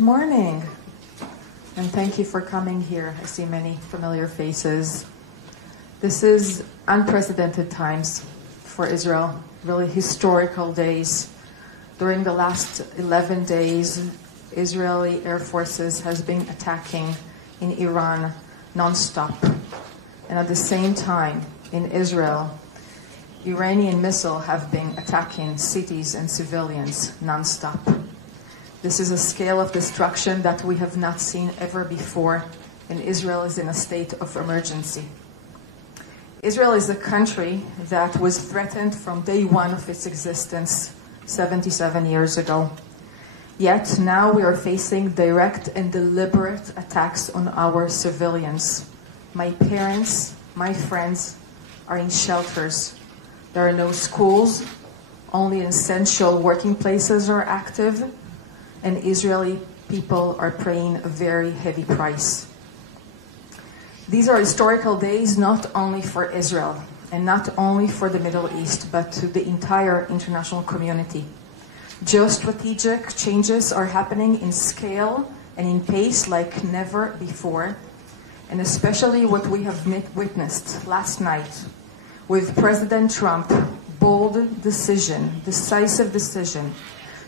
Good morning, and thank you for coming here. I see many familiar faces. This is unprecedented times for Israel, really historical days. During the last 11 days, Israeli air forces has been attacking in Iran non-stop. And at the same time, in Israel, Iranian missiles have been attacking cities and civilians non-stop. This is a scale of destruction that we have not seen ever before, and Israel is in a state of emergency. Israel is a country that was threatened from day one of its existence 77 years ago. Yet now we are facing direct and deliberate attacks on our civilians. My parents, my friends are in shelters. There are no schools, only essential working places are active, and Israeli people are paying a very heavy price. These are historical days not only for Israel and not only for the Middle East, but to the entire international community. Geostrategic changes are happening in scale and in pace like never before, and especially what we have witnessed last night with President Trump's bold decision, decisive decision,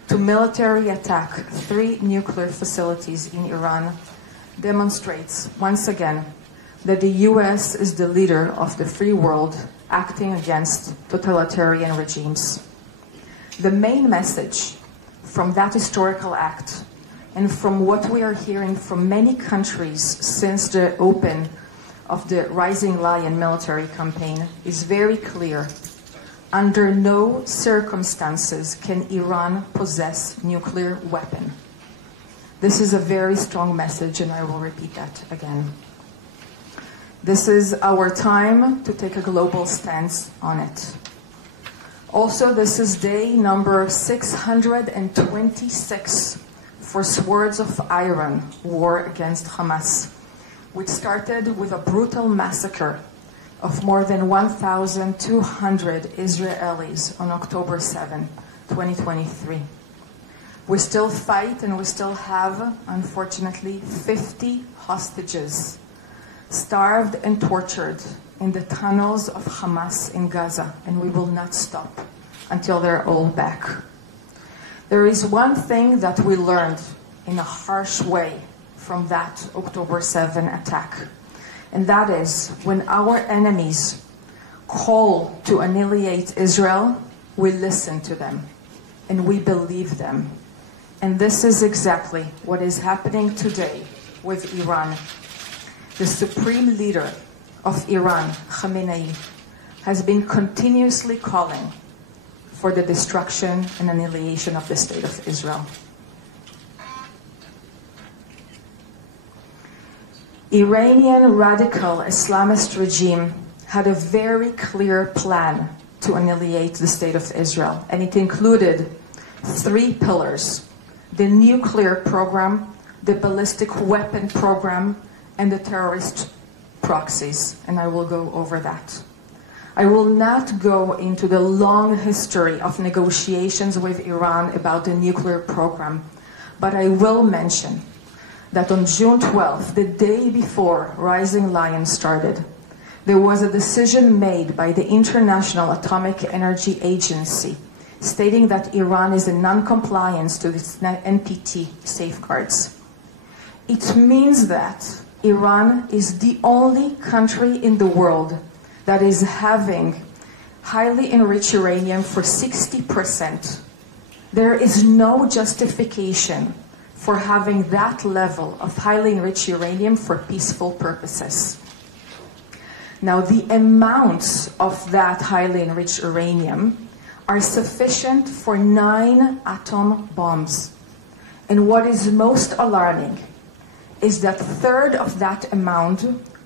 to military attack 3 nuclear facilities in Iran demonstrates once again that the US is the leader of the free world acting against totalitarian regimes. The main message from that historical act and from what we are hearing from many countries since the open of the Rising Lion military campaign is very clear. Under no circumstances can Iran possess nuclear weapon. This is a very strong message, and I will repeat that again. This is our time to take a global stance on it. Also, this is day number 626 for Swords of Iron, war against Hamas, which started with a brutal massacre of more than 1,200 Israelis on October 7, 2023. We still fight and we still have, unfortunately, 50 hostages starved and tortured in the tunnels of Hamas in Gaza, and we will not stop until they're all back. There is one thing that we learned in a harsh way from that October 7 attack, and that is when our enemies call to annihilate Israel, we listen to them and we believe them. And this is exactly what is happening today with Iran. The supreme leader of Iran, Khamenei, has been continuously calling for the destruction and annihilation of the state of Israel. Iranian radical Islamist regime had a very clear plan to annihilate the state of Israel, and it included 3 pillars: the nuclear program, the ballistic weapon program, and the terrorist proxies, and I will go over that. I will not go into the long history of negotiations with Iran about the nuclear program, but I will mention that on June 12th, the day before Rising Lion started, there was a decision made by the International Atomic Energy Agency stating that Iran is in non-compliance to its NPT safeguards. It means that Iran is the only country in the world that is having highly enriched uranium for 60%. There is no justification for having that level of highly enriched uranium for peaceful purposes. Now, the amounts of that highly enriched uranium are sufficient for 9 atom bombs. And what is most alarming is that a third of that amount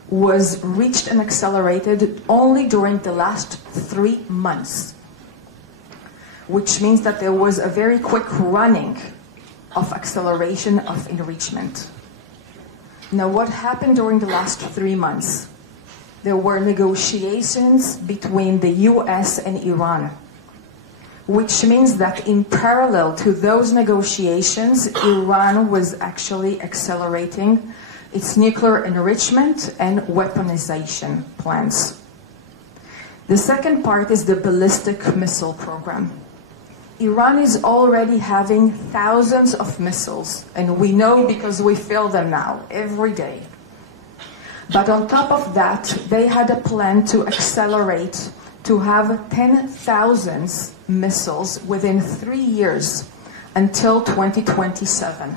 was reached and accelerated only during the last 3 months, which means that there was a very quick running of acceleration of enrichment. Now, what happened during the last 3 months? There were negotiations between the US and Iran, which means that in parallel to those negotiations, Iran was actually accelerating its nuclear enrichment and weaponization plans. The second part is the ballistic missile program. Iran is already having thousands of missiles, and we know because we feel them now every day. But on top of that, they had a plan to accelerate to have 10,000 missiles within 3 years until 2027.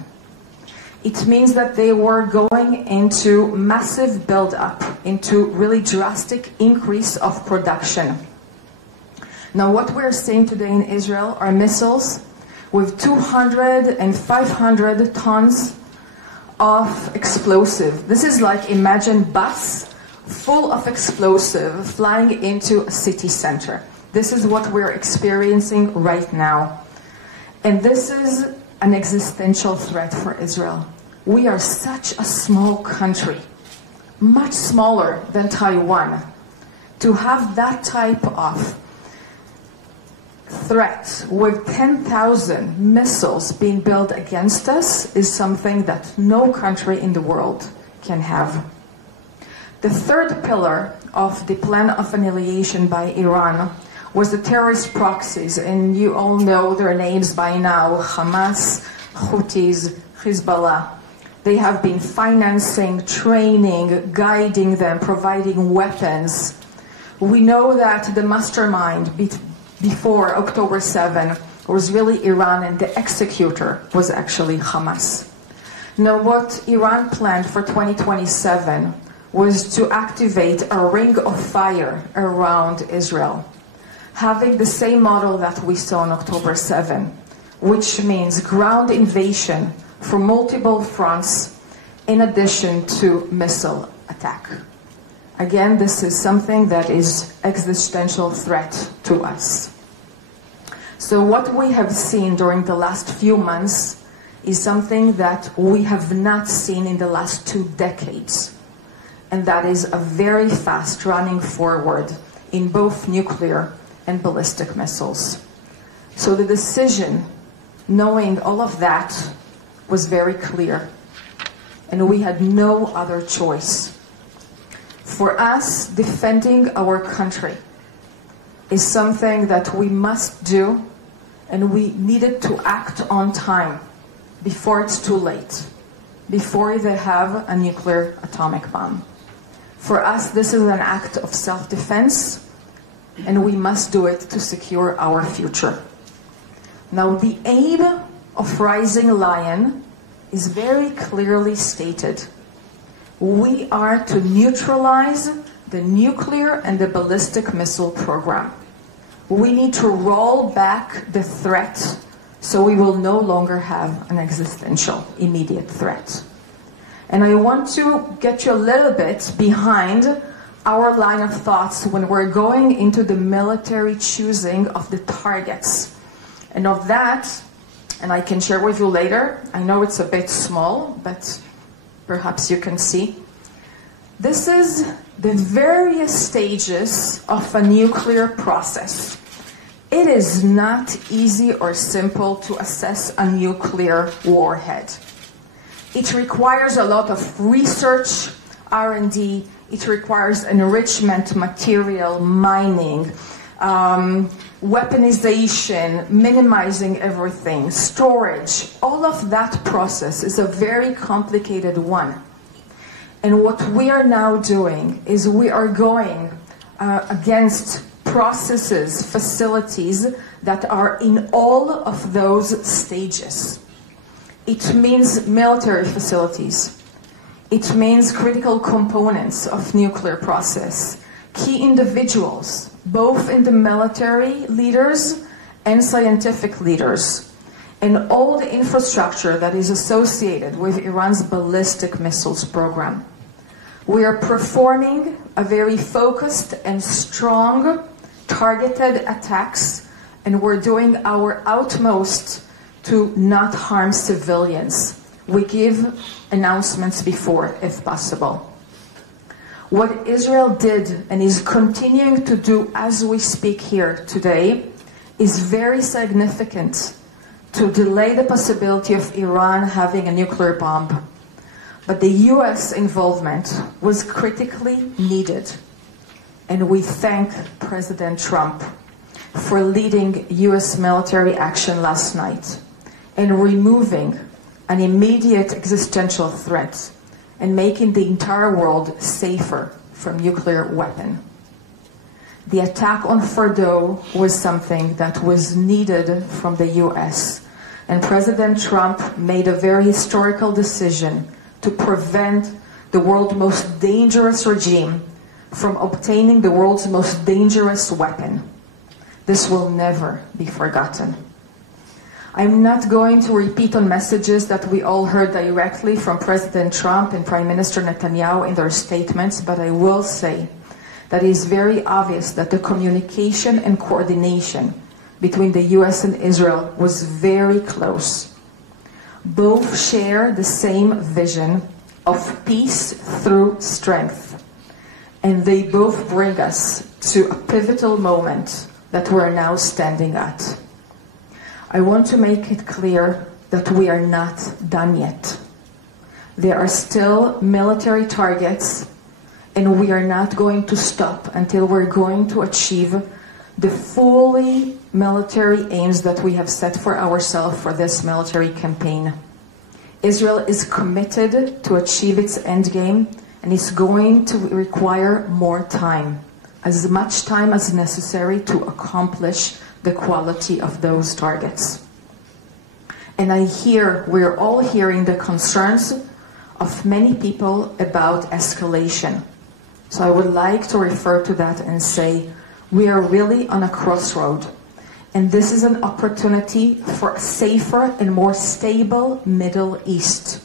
It means that they were going into massive build-up, into really drastic increase of production. Now what we're seeing today in Israel are missiles with 200 and 500 tons of explosive. This is like, imagine bus full of explosive flying into a city center. This is what we're experiencing right now. And this is an existential threat for Israel. We are such a small country, much smaller than Taiwan. To have that type of threat with 10,000 missiles being built against us is something that no country in the world can have. The third pillar of the plan of annihilation by Iran was the terrorist proxies, and you all know their names by now: Hamas, Houthis, Hezbollah. They have been financing, training, guiding them, providing weapons. We know that the mastermind before October 7 was really Iran, and the executor was actually Hamas. Now what Iran planned for 2027 was to activate a ring of fire around Israel, having the same model that we saw on October 7, which means ground invasion from multiple fronts in addition to missile attack. Again, this is something that is existential threat to us. So what we have seen during the last few months is something that we have not seen in the last 2 decades. And that is a very fast running forward in both nuclear and ballistic missiles. So the decision, knowing all of that, was very clear. And we had no other choice. For us, defending our country is something that we must do, and we needed to act on time before it's too late, before they have a nuclear atomic bomb. For us, this is an act of self-defense, and we must do it to secure our future. Now, the aim of Rising Lion is very clearly stated. We are to neutralize the nuclear and the ballistic missile program. We need to roll back the threat so we will no longer have an existential, immediate threat. And I want to get you a little bit behind our line of thoughts when we're going into the military choosing of the targets. And of that, and I can share with you later, I know it's a bit small, but perhaps you can see. This is the various stages of a nuclear process. It is not easy or simple to assess a nuclear warhead. It requires a lot of research, R&D. It requires enrichment, material, mining, weaponization, minimizing everything, storage. All of that process is a very complicated one. And what we are now doing is we are going against processes, facilities that are in all of those stages. It means military facilities. It means critical components of nuclear process, key individuals, both in the military leaders and scientific leaders, and all the infrastructure that is associated with Iran's ballistic missiles program. We are performing a very focused and strong targeted attacks, and we're doing our utmost to not harm civilians. We give announcements before, if possible. What Israel did and is continuing to do as we speak here today is very significant to delay the possibility of Iran having a nuclear bomb. But the US involvement was critically needed. And we thank President Trump for leading US military action last night and removing an immediate existential threat and making the entire world safer from nuclear weapon. The attack on Fordo was something that was needed from the US, and President Trump made a very historical decision to prevent the world's most dangerous regime from obtaining the world's most dangerous weapon. This will never be forgotten. I'm not going to repeat on messages that we all heard directly from President Trump and Prime Minister Netanyahu in their statements, but I will say that it is very obvious that the communication and coordination between the US and Israel was very close. Both share the same vision of peace through strength, and they both bring us to a pivotal moment that we're now standing at. I want to make it clear that we are not done yet. There are still military targets, and we are not going to stop until we're going to achieve the fully military aims that we have set for ourselves for this military campaign. Israel is committed to achieve its endgame, and it's going to require more time, as much time as necessary to accomplish the quality of those targets. And we're all hearing the concerns of many people about escalation. So I would like to refer to that and say, we are really on a crossroad. And this is an opportunity for a safer and more stable Middle East.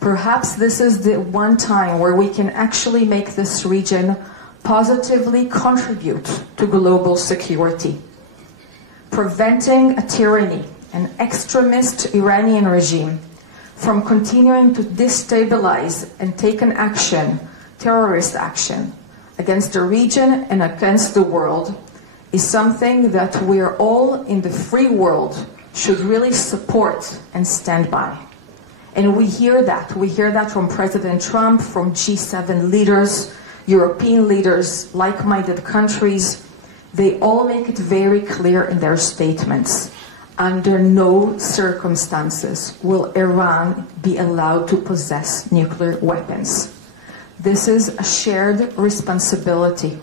Perhaps this is the one time where we can actually make this region positively contribute to global security. Preventing a tyranny, an extremist Iranian regime, from continuing to destabilize and take an action, terrorist action, against the region and against the world is something that we are all in the free world should really support and stand by. And we hear that. We hear that from President Trump, from G7 leaders, European leaders, like-minded countries. They all make it very clear in their statements. Under no circumstances will Iran be allowed to possess nuclear weapons. This is a shared responsibility.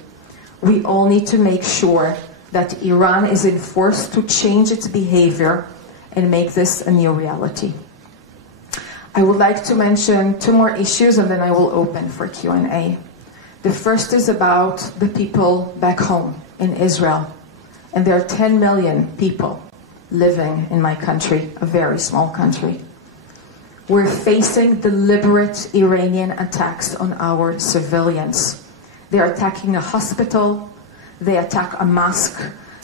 We all need to make sure that Iran is enforced to change its behavior and make this a new reality. I would like to mention two more issues and then I will open for Q&A. The first is about the people back home in Israel. And there are 10 million people living in my country, a very small country. We're facing deliberate Iranian attacks on our civilians. They're attacking a hospital, they attack a mosque,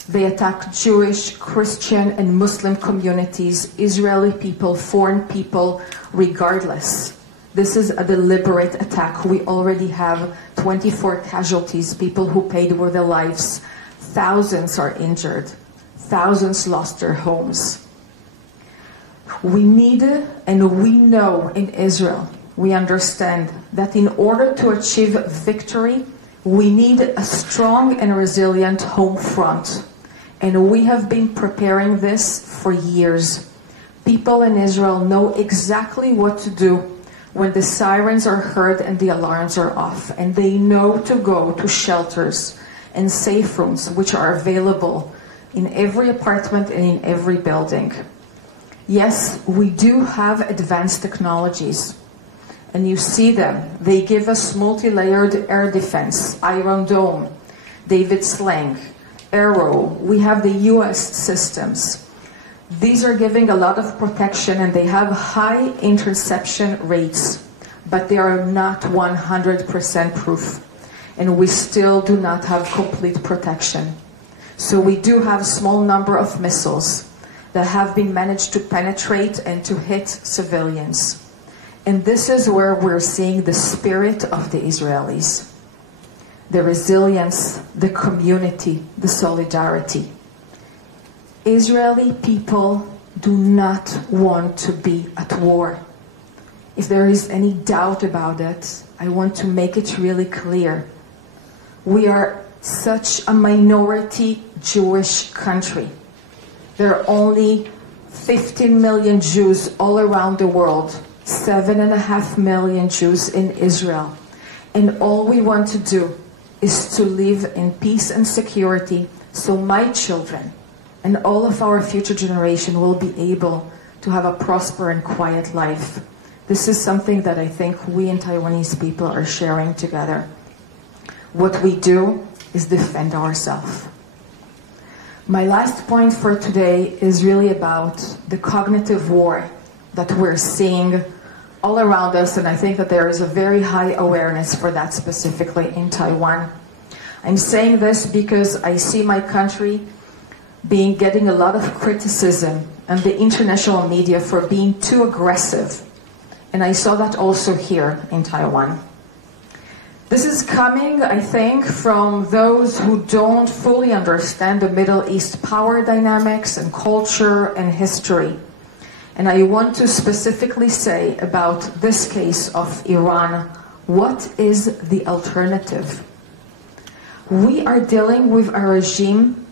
they attack Jewish, Christian, and Muslim communities, Israeli people, foreign people, regardless. This is a deliberate attack. We already have 24 casualties, people who paid with their lives. Thousands are injured. Thousands lost their homes. We need, and we know in Israel, we understand that in order to achieve victory, we need a strong and resilient home front. And we have been preparing this for years. People in Israel know exactly what to do when the sirens are heard and the alarms are off. And they know to go to shelters and safe rooms which are available in every apartment and in every building. Yes, we do have advanced technologies, and you see them. They give us multi-layered air defense, Iron Dome, David Sling, Arrow. We have the US systems. These are giving a lot of protection and they have high interception rates, but they are not 100% proof. And we still do not have complete protection. So we do have a small number of missiles that have been managed to penetrate and to hit civilians. And this is where we're seeing the spirit of the Israelis. The resilience, the community, the solidarity. Israeli people do not want to be at war. If there is any doubt about it, I want to make it really clear. We are such a minority Jewish country. There are only 15 million Jews all around the world, 7.5 million Jews in Israel. And all we want to do is to live in peace and security so my children and all of our future generation will be able to have a prosperous and quiet life. This is something that I think we and Taiwanese people are sharing together. What we do is defend ourselves. My last point for today is really about the cognitive war that we're seeing all around us, and I think that there is a very high awareness for that specifically in Taiwan. I'm saying this because I see my country getting a lot of criticism and the international media for being too aggressive. And I saw that also here in Taiwan. This is coming, I think, from those who don't fully understand the Middle East power dynamics and culture and history. And I want to specifically say about this case of Iran, what is the alternative? We are dealing with a regime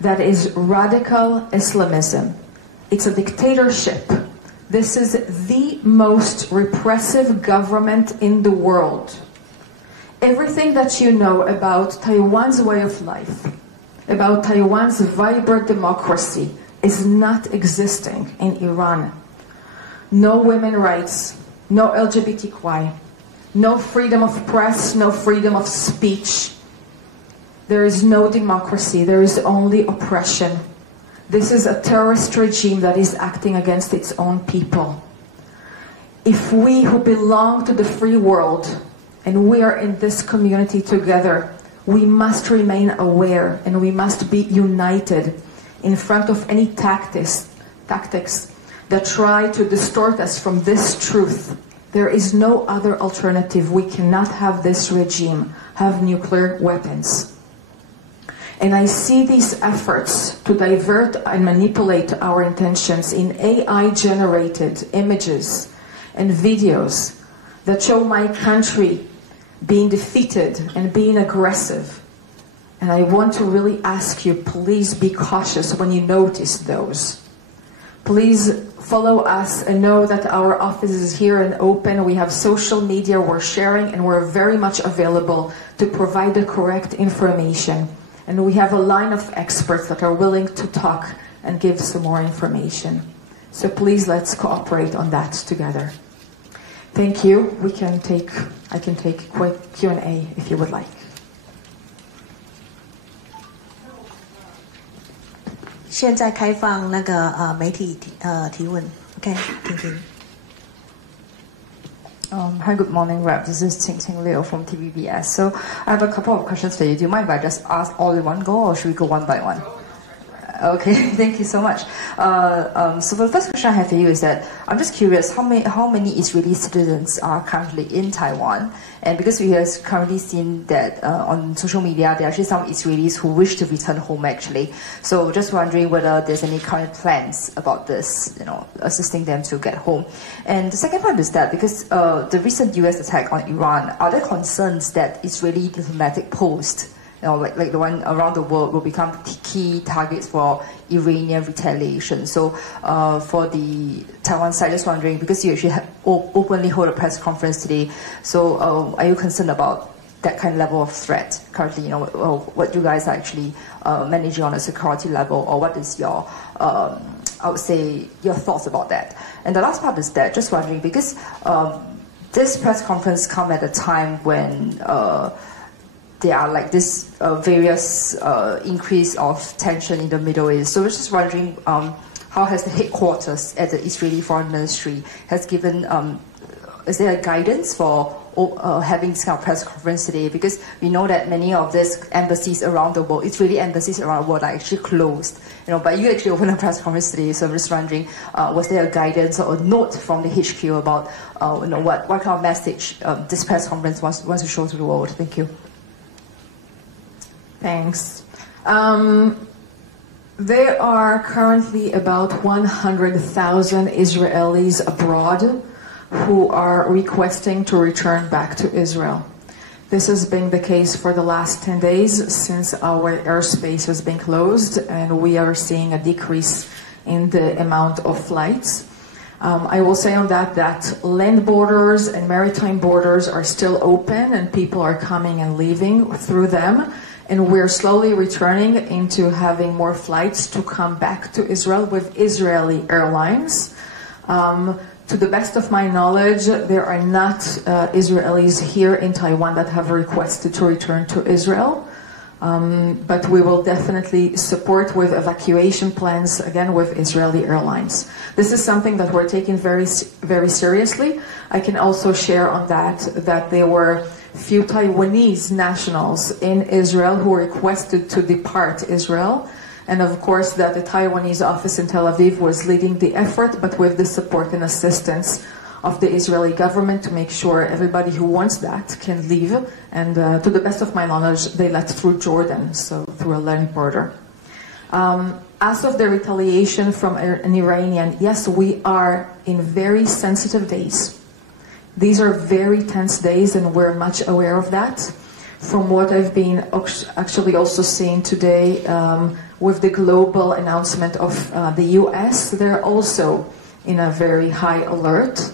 that is radical Islamism. It's a dictatorship. This is the most repressive government in the world. Everything that you know about Taiwan's way of life, about Taiwan's vibrant democracy, is not existing in Iran. No women's rights, no LGBTQI, no freedom of press, no freedom of speech. There is no democracy, there is only oppression. This is a terrorist regime that is acting against its own people. If we who belong to the free world, and we are in this community together, we must remain aware and we must be united in front of any tactics that try to distort us from this truth. There is no other alternative. We cannot have this regime have nuclear weapons. And I see these efforts to divert and manipulate our intentions in AI-generated images and videos that show my country being defeated and being aggressive. And I want to really ask you, please be cautious when you notice those. Please follow us and know that our office is here and open. We have social media we're sharing, and we're very much available to provide the correct information. And we have a line of experts that are willing to talk and give some more information. So please, let's cooperate on that together. Thank you. I can take quick Q&A if you would like. 现在开放那个媒体提问 ，OK， 婷婷。Hi, good morning, Rep. This is Ting Liu from TVBS. So I have a couple of questions for you. Do you mind if I just ask all in one go, or should we go one by one? Okay, thank you so much. So the first question I have for you is that I'm just curious, how many Israeli citizens are currently in Taiwan? And because we have currently seen that on social media, there are actually some Israelis who wish to return home actually. So just wondering whether there's any current plans about this, assisting them to get home. And the second point is that because the recent US attack on Iran, are there concerns that Israeli diplomatic posts, like the one around the world, will become key targets for Iranian retaliation? So for the Taiwan side, just wondering, because you actually openly hold a press conference today, so are you concerned about that kind of level of threat currently? What you guys are actually managing on a security level, or what is your, I would say, your thoughts about that? And the last part is that, just wondering, because this press conference come at a time when there are like this various increase of tension in the Middle East. So I was just wondering, how has the headquarters at the Israeli Foreign Ministry has given, is there a guidance for having this kind of press conference today? Because we know that many of these embassies around the world, Israeli embassies around the world, are actually closed. But you actually opened a press conference today, so I'm just wondering, was there a guidance or a note from the HQ about what kind of message this press conference wants to show to the world? Thank you. Thanks. There are currently about 100,000 Israelis abroad who are requesting to return back to Israel. This has been the case for the last 10 days since our airspace has been closed, and we are seeing a decrease in the amount of flights. I will say on that land borders and maritime borders are still open and people are coming and leaving through them. And we're slowly returning into having more flights to come back to Israel with Israeli airlines. To the best of my knowledge, there are not Israelis here in Taiwan that have requested to return to Israel. But we will definitely support with evacuation plans, again, with Israeli airlines. This is something that we're taking very, very seriously. I can also share on that there were few Taiwanese nationals in Israel who requested to depart Israel. And of course that the Taiwanese office in Tel Aviv was leading the effort, but with the support and assistance of the Israeli government to make sure everybody who wants that can leave. And to the best of my knowledge, they let through Jordan, so through a land border. As of the retaliation from an Iranian, yes, we are in very sensitive days. These are very tense days, and we're much aware of that. From what I've been actually also seeing today with the global announcement of the US, they're also in a very high alert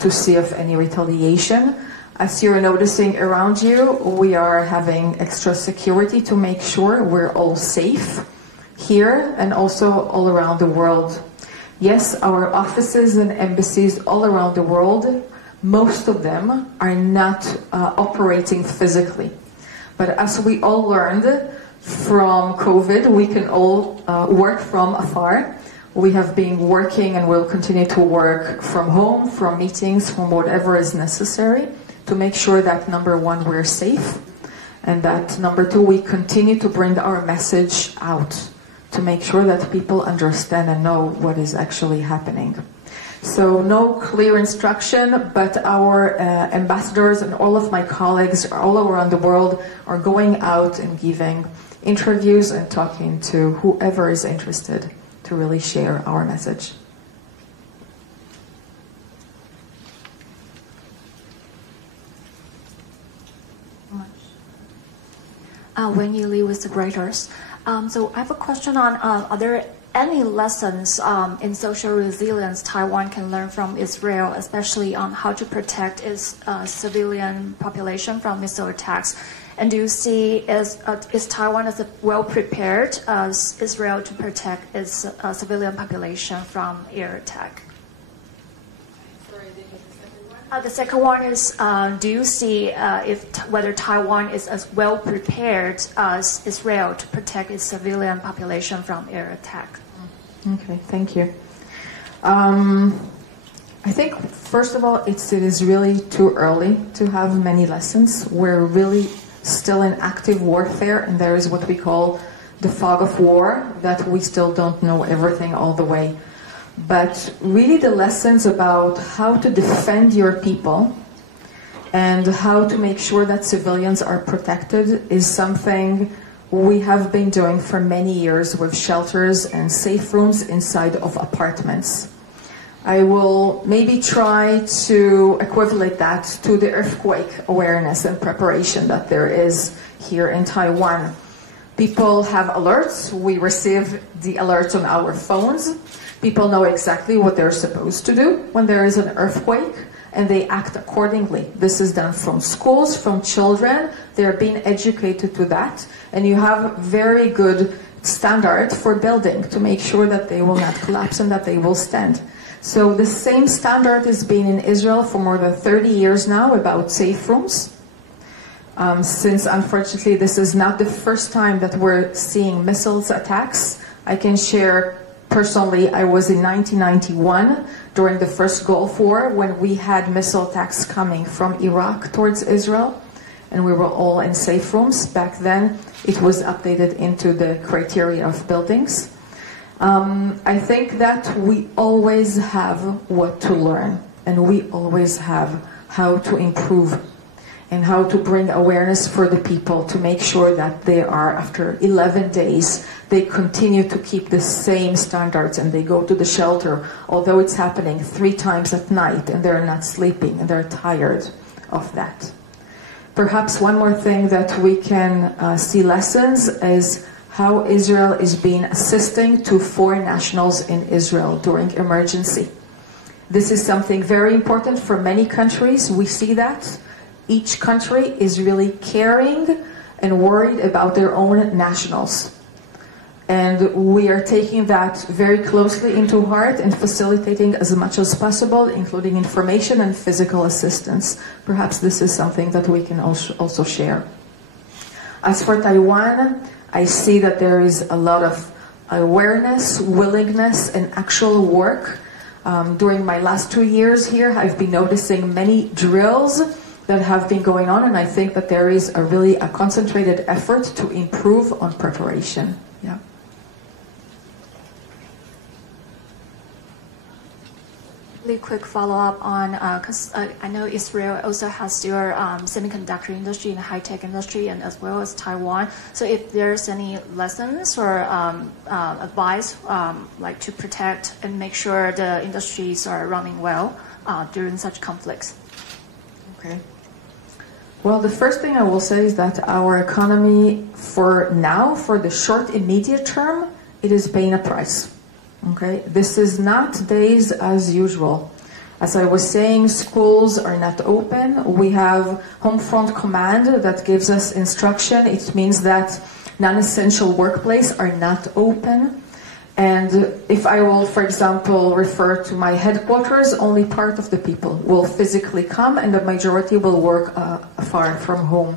to see if any retaliation. As you're noticing around you, we are having extra security to make sure we're all safe here and also all around the world. Yes, our offices and embassies all around the world, most of them are not operating physically. But as we all learned from COVID, we can all work from afar. We have been working and will continue to work from home, from meetings, from whatever is necessary to make sure that number one, we're safe, and that number two, we continue to bring our message out to make sure that people understand and know what is actually happening. So no clear instruction, but our ambassadors and all of my colleagues all around the world are going out and giving interviews and talking to whoever is interested to really share our message. When you live with the writers. So I have a question on, are there any lessons in social resilience Taiwan can learn from Israel, especially on how to protect its civilian population from missile attacks? And do you see is Taiwan as well prepared as Israel to protect its civilian population from air attack? The second one is, do you see whether Taiwan is as well prepared as Israel to protect its civilian population from air attack? Okay, thank you. I think, first of all, it is really too early to have many lessons. We're really still in active warfare, and there is what we call the fog of war, that we still don't know everything all the way. But really the lessons about how to defend your people and how to make sure that civilians are protected is something we have been doing for many years with shelters and safe rooms inside of apartments. I will maybe try to equivalent that to the earthquake awareness and preparation that there is here in Taiwan. People have alerts. We receive the alerts on our phones. People know exactly what they're supposed to do when there is an earthquake, and they act accordingly. This is done from schools, from children. They're being educated to that. And you have very good standard for building to make sure that they will not collapse and that they will stand. So the same standard has been in Israel for more than 30 years now about safe rooms. Since unfortunately this is not the first time that we're seeing missiles attacks, I can share personally, I was in 1991 during the first Gulf War when we had missile attacks coming from Iraq towards Israel, and we were all in safe rooms. Back then, it was updated into the criteria of buildings. I think that we always have what to learn, and we always have how to improve. and how to bring awareness for the people to make sure that they are, after 11 days, they continue to keep the same standards and they go to the shelter, although it's happening 3 times at night and they're not sleeping and they're tired of that. Perhaps one more thing that we can see lessons is how Israel is being assisting to foreign nationals in Israel during emergency. This is something very important for many countries. We see that. Each country is really caring and worried about their own nationals. And we are taking that very closely into heart and facilitating as much as possible, including information and physical assistance. Perhaps this is something that we can also share. As for Taiwan, I see that there is a lot of awareness, willingness, and actual work. During my last 2 years here, I've been noticing many drills that have been going on, and I think that there is a concentrated effort to improve on preparation. Yeah. Really quick follow-up on, because I know Israel also has your semiconductor industry and high-tech industry, and as well as Taiwan. So if there's any lessons or advice, like to protect and make sure the industries are running well during such conflicts. Okay. Well, the first thing I will say is that our economy for now, for the short immediate term, it is paying a price. Okay, this is not days as usual. As I was saying, schools are not open. We have home front command that gives us instruction. It means that non-essential workplace are not open. And if I will, for example, refer to my headquarters, only part of the people will physically come and the majority will work far from home.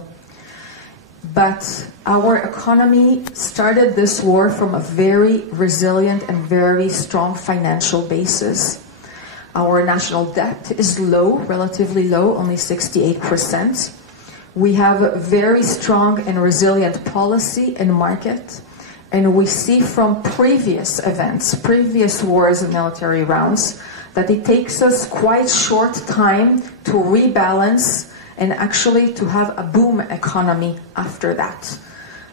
But our economy started this war from a very resilient and very strong financial basis. Our national debt is low, relatively low, only 68%. We have a very strong and resilient policy and market. And we see from previous events, previous wars and military rounds, that it takes us quite short time to rebalance and actually to have a boom economy after that.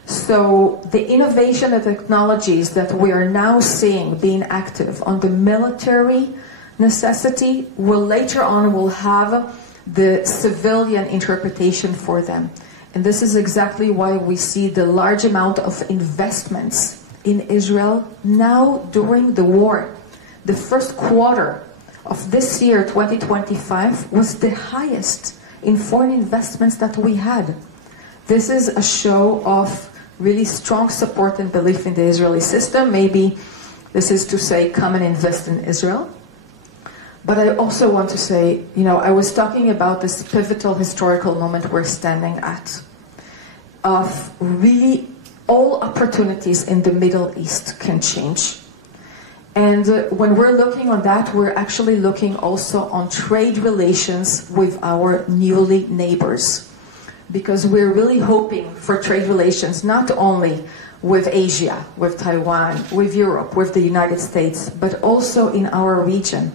So the innovation and technologies that we are now seeing being active on the military necessity will later on will have the civilian interpretation for them. And this is exactly why we see the large amount of investments in Israel now during the war. The first quarter of this year, 2025, was the highest in foreign investments that we had. This is a show of really strong support and belief in the Israeli system. Maybe this is to say, come and invest in Israel. But I also want to say, I was talking about this pivotal historical moment we're standing at, of really all opportunities in the Middle East can change. And when we're looking on that, we're actually looking also on trade relations with our newly neighbors. Because we're really hoping for trade relations not only with Asia, with Taiwan, with Europe, with the United States, but also in our region.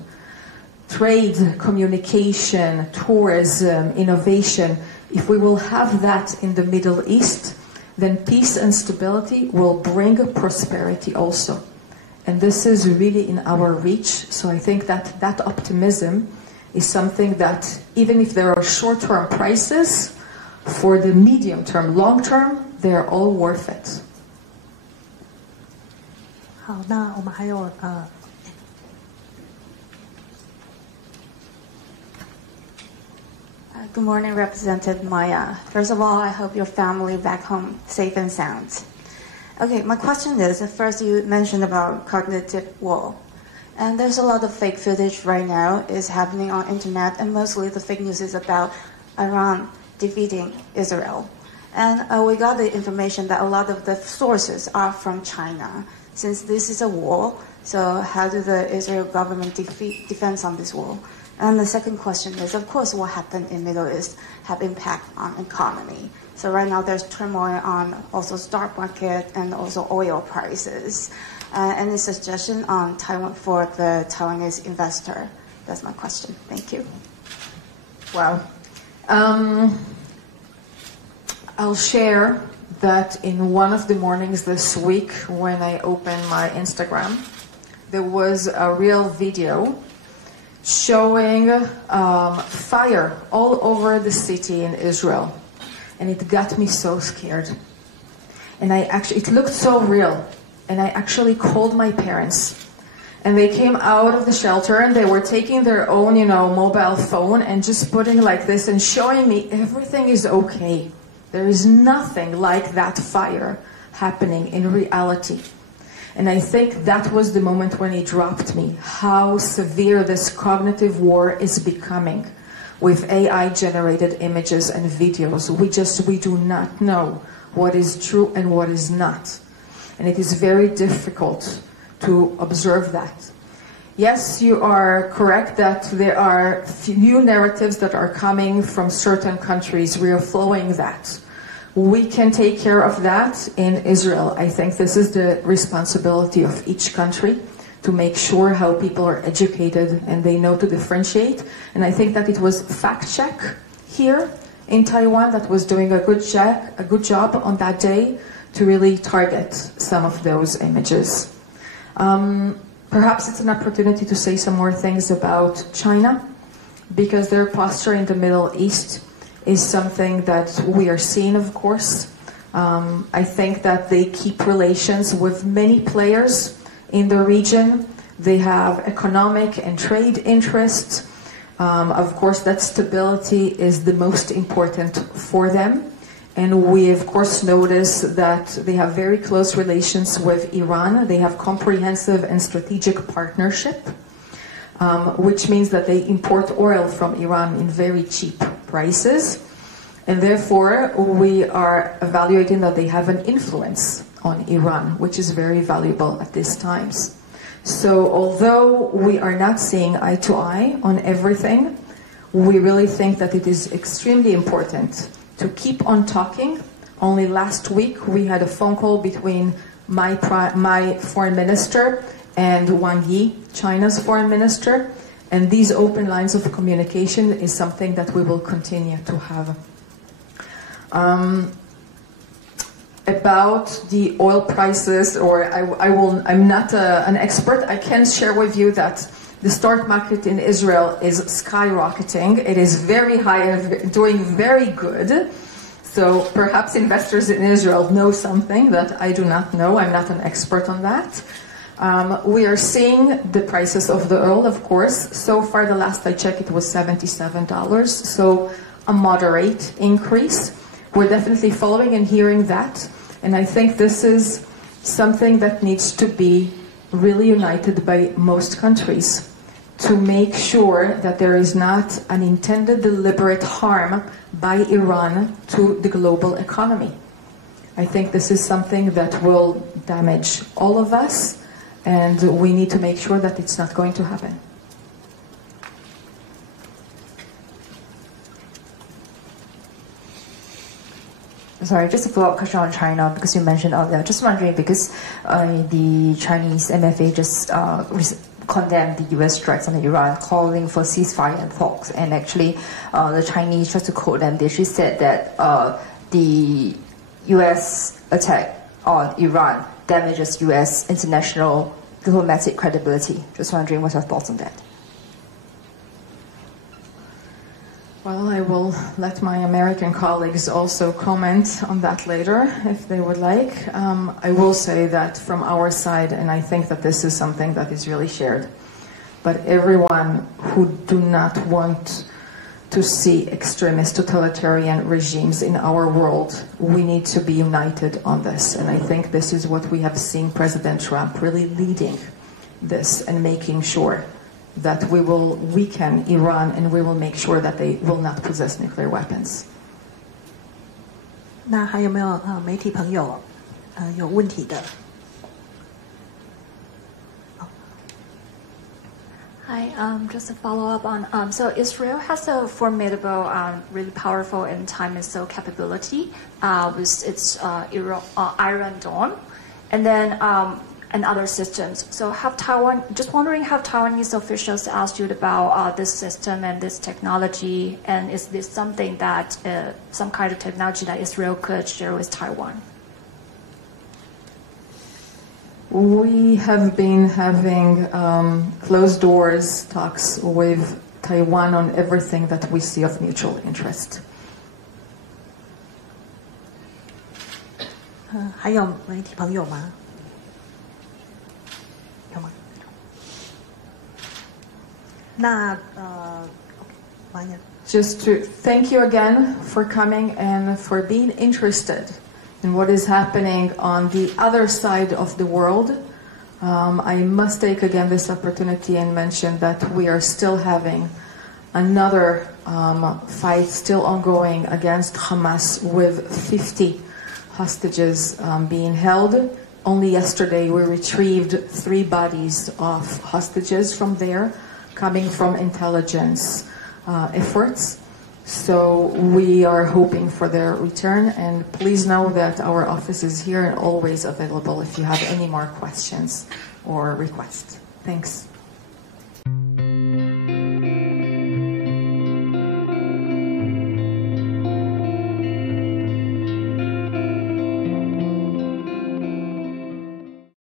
Trade, communication, tourism, innovation, if we will have that in the Middle East, then peace and stability will bring prosperity also. And this is really in our reach. So I think that that optimism is something that, even if there are short-term prices, for the medium-term, long-term, they're all worth it. 好，那我们还有Good morning, Representative Maya. First of all, I hope your family back home safe and sound. Okay, my question is, first you mentioned about cognitive war. And there's a lot of fake footage right now is happening on internet, and mostly the fake news is about Iran defeating Israel. And we got the information that a lot of the sources are from China. Since this is a war, so how do the Israel government defend on this war? And the second question is, of course, what happened in Middle East have impact on economy. So right now there's turmoil on also stock market and also oil prices. Any suggestion on Taiwan for the Taiwanese investor? That's my question. Thank you. Wow. I'll share that in one of the mornings this week when I opened my Instagram, there was a real video showing fire all over the city in Israel. And it got me so scared. And it looked so real. And I actually called my parents. And they came out of the shelter and they were taking their own, mobile phone and just putting like this and showing me everything is okay. There is nothing like that fire happening in reality. And I think that was the moment when it dropped me, how severe this cognitive war is becoming with AI-generated images and videos. We do not know what is true and what is not. And it is very difficult to observe that. Yes, you are correct that there are new narratives that are coming from certain countries. We are following that. We can take care of that in Israel. I think this is the responsibility of each country to make sure how people are educated and they know to differentiate. And I think that it was Fact Check here in Taiwan that was doing a good job on that day to really target some of those images. Perhaps it's an opportunity to say some more things about China, because their posture in the Middle East is something that we are seeing, of course. I think that they keep relations with many players in the region. They have economic and trade interests. Of course, that stability is the most important for them. And we, of course, notice that they have very close relations with Iran. They have comprehensive and strategic partnership, which means that they import oil from Iran in very cheap prices. And therefore, we are evaluating that they have an influence on Iran, which is very valuable at these times. So although we are not seeing eye to eye on everything, we really think that it is extremely important to keep on talking. Only last week, we had a phone call between my foreign minister and Wang Yi, China's foreign minister. And these open lines of communication is something that we will continue to have. About the oil prices, I'm not an expert. I can share with you that the stock market in Israel is skyrocketing. It is very high and doing very good. So perhaps investors in Israel know something that I do not know. I'm not an expert on that. We are seeing the prices of the oil, of course. So far, the last I checked, it was $77. So a moderate increase. We're definitely following and hearing that. And I think this is something that needs to be really united by most countries to make sure that there is not an intended deliberate harm by Iran to the global economy. I think this is something that will damage all of us, and we need to make sure that it's not going to happen. Sorry, just a follow-up question on China, because you mentioned earlier. Just wondering, because the Chinese MFA just condemned the U.S. strikes on Iran, calling for ceasefire and talks. And actually, the Chinese, just to quote them, they actually said that the U.S. attack on Iran damages U.S. international diplomatic credibility. Just wondering what's your thoughts on that? Well, I will let my American colleagues also comment on that later, if they would like. I will say that from our side, and I think that this is something that is really shared, but everyone who do not want to see extremist totalitarian regimes in our world, we need to be united on this. And I think this is what we have seen President Trump really leading this and making sure that we will weaken Iran and we will make sure that they will not possess nuclear weapons. 那还有没有媒体朋友有问题的？ Hi, just a follow-up on, so Israel has a formidable, really powerful and time and so capability with its Iron Dome. And then and other systems. So just wondering, have Taiwanese officials asked you about this system and this technology, and is this something that, some kind of technology that Israel could share with Taiwan? We have been having closed doors talks with Taiwan on everything that we see of mutual interest. 还有媒体朋友吗？有吗？那完了。Just to thank you again for coming and for being interested in what is happening on the other side of the world. I must take again this opportunity and mention that we are still having another fight still ongoing against Hamas with 50 hostages being held. Only yesterday we retrieved 3 bodies of hostages from there, coming from intelligence efforts. So we are hoping for their return, and please know that our office is here and always available if you have any more questions or requests. Thanks.